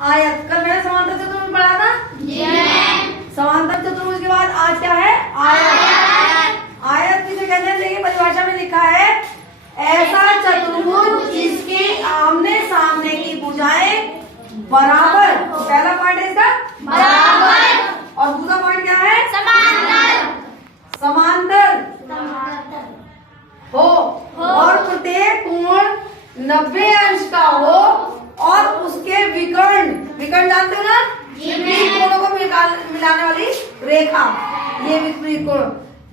आयत। कल मैंने समांतर चतुर्भुज पढ़ा था। समांतर चतुर्भुज के बाद आज क्या है? आयत। आयत किसे कहते हैं? देखिए परिभाषा में लिखा है ऐसा चतुर्भुज जिसके आमने सामने की भुजाएं बराबर। पहला पॉइंट है इसका बराबर, और दूसरा पॉइंट क्या है? समांतर हो और प्रत्येक कोण 90 अंश का हो और उसके विकर्ण, विकर्ण जानते हो ना? विपरीत कोणों को मिलाने वाली रेखा, ये विपरीत कोण,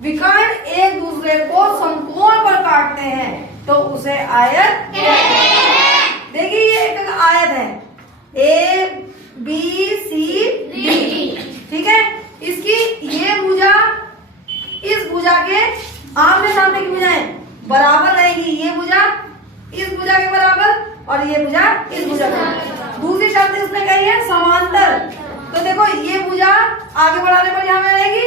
विकर्ण एक दूसरे को समकोण पर काटते हैं तो उसे आयत कहते हैं। देखिए ये एक आयत है ABCD, ठीक है। इसकी ये भुजा इस भुजा के आमने सामने की भुजाएं बराबर रहेगी। ये भुजा इस भुजा के बराबर और ये भुजा इस भुजा के। दूसरी शर्त इसने कही है समांतर। तो देखो ये भुजा आगे बढ़ाने पर यहाँ में रहेगी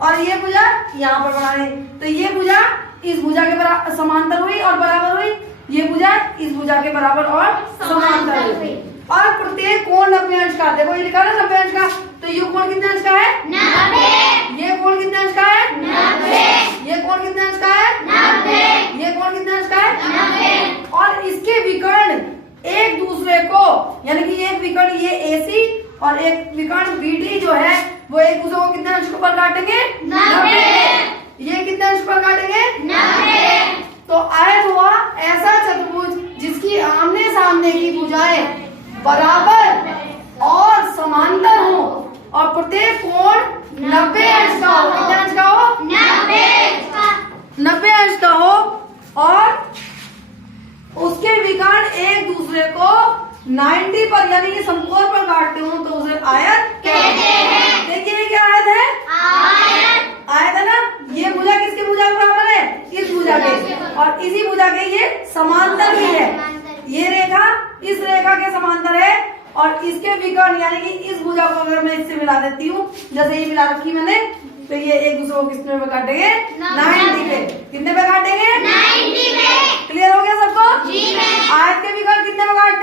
और ये भुजा यहाँ पर बढ़ाने, तो ये भुजा इस भुजा के बराबर समांतर हुई और बराबर हुई, ये भुजा इस भुजा के बराबर और समांतर हुई। और प्रत्येक कोण 90 अंश का, देखो ये लिखा है 90 अंश का, तो ये कोण कितने अंश का है? 90। ये कोण कितने अंश का है? 90। ये कोण कितने अंश का है? 90। ये कोण कितने अंश का है? 90। और इसके विकर्ण एक दूसरे को, यानी कि एक विकर्ण ये AC और एक विकर्ण BD जो है वो एक दूसरे को कितने अंश पर काटेंगे? 90। ये कितने अंश पर काटेंगे? 90। तो आयत हुआ ऐसा चतुर्भुज जिसकी आमने सामने की भुजाएं बराबर और समांतर हो और प्रत्येक कोण 90 अंश का हो। कितने अंश का हो? 90 अंश का हो और उसके विकर्ण एक दूसरे को 90 पर यानी कि समकोण पर काटते हो तो उसे आयत कहते हैं। देखिए ये क्या आयत है? आयत। आयत है ना? ये भुजा किसकी भुजा के बराबर है? इस भुजा के, और इसी भुजा के ये समांतर भी है। ये रेखा इस रेखा के समांतर है और इसके विकर्ण यानी कि इस भुजा को अगर मैं इससे मिला देती हूँ, जैसे ये मिला रखी मैंने, तो ये एक दूसरे को कितने पे काटेंगे? 90 पे। कितने पे काटेंगे? 90 पे। क्लियर हो गया सबको? जी मैम। आयत के विकर्ण कितने पे काटेंगे?